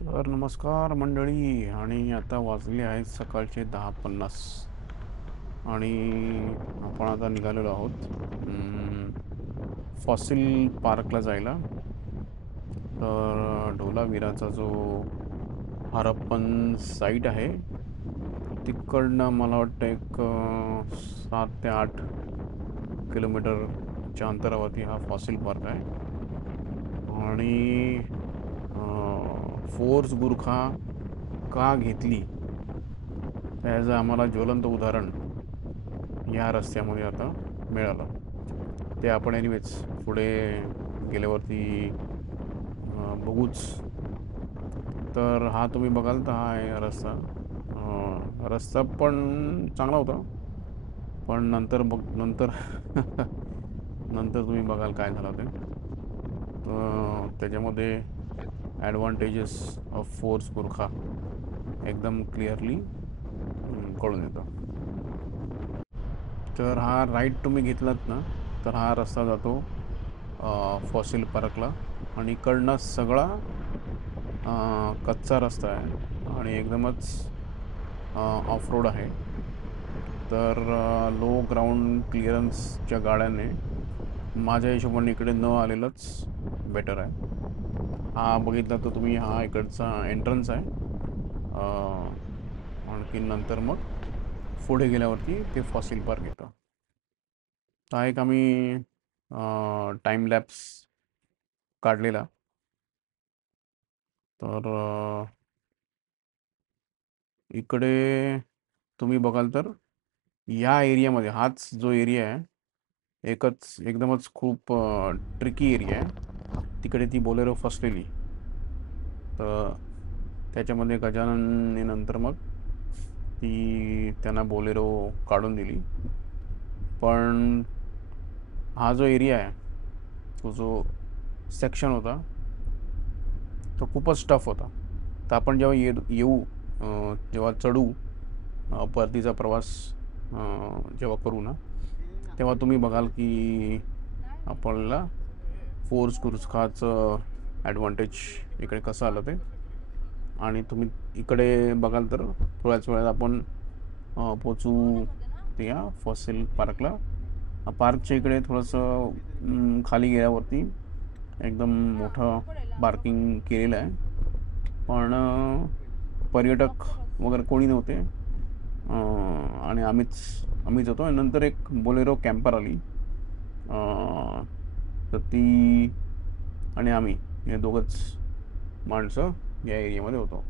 तर नमस्कार मंडळी. आणि आता वाजले आहेत सकाळचे 10:50 आणि आपण आता निघालेलो आहोत फॉसिल पार्कला जायला. तर ढोलावीराचा जो हरप्पन साईट आहे तिकडनं मला वाटतं एक 7 ते 8 किलोमीटरच्या अंतरावरती हा फॉसिल पार्क आहे. आणि फोर्स गुरखा का घेतली त्याचं आम्हाला ज्वलंत उदाहरण या रस्त्यामध्ये आता मिळालं. ते आपण एनिवेज पुढे गेल्यावरती बघूच. तर हा तुम्ही बघाल तर हा आहे रस्ता. रस्ता पण चांगला होता, पण नंतर बघ नंतर नंतर तुम्ही बघाल काय झालं ते. तर त्याच्यामध्ये ॲडव्हान्टेजेस ऑफ फोर्स गुरखा एकदम क्लिअरली कळून येतं. तर हा राईट तुम्ही घेतलात ना, तर हा रस्ता जातो फॉसिल पार्कला. आणि इकडनं सगळा कच्चा रस्ता आहे आणि एकदमच ऑफ रोड आहे. तर लो ग्राउंड क्लिअरन्सच्या गाड्याने माझ्या हिशोबाने इकडे न आलेलंच बेटर आहे. हा बघितला तर तुम्ही, हा इकडचा एंट्रन्स आहे. आणखी नंतर मग पुढे गेल्यावरती ते फॉसिल पार्क येतं. हा एक आम्ही टाइम लॅप्स काढलेला. तर इकडे तुम्ही बघाल तर या एरियामध्ये हाच जो एरिया आहे, एकच एकदमच खूप ट्रिकी एरिया आहे. तिकडे ती बोलेरो फसलेली. तर त्याच्यामध्ये गजाननने नंतर मग ती त्यांना बोलेरो काढून दिली. पण हा जो एरिया आहे, तो जो सेक्शन होता तो खूपच टफ होता. तर आपण जेव्हा येऊ जेव्हा चढू परतीचा प्रवास जेव्हा करू ना, तेव्हा तुम्ही बघाल की आपल्याला फोर्स गुरखाचं ॲडव्हान्टेज इकडे कसं आलं ते. आणि तुम्ही इकडे बघाल तर थोड्याच वेळात आपण पोचू ते या फॉसिल पार्कला. पार्कच्या इकडे थोडंसं खाली गेल्यावरती एकदम मोठं पार्किंग केलेलं आहे. पण पर्यटक वगैरे कोणी नव्हते. आणि आम्हीच होतो. आणि नंतर एक बोलेरो कॅम्पर आली. तर ती आणि आम्ही हे दोघंच माणसं या एरियामध्ये होतो.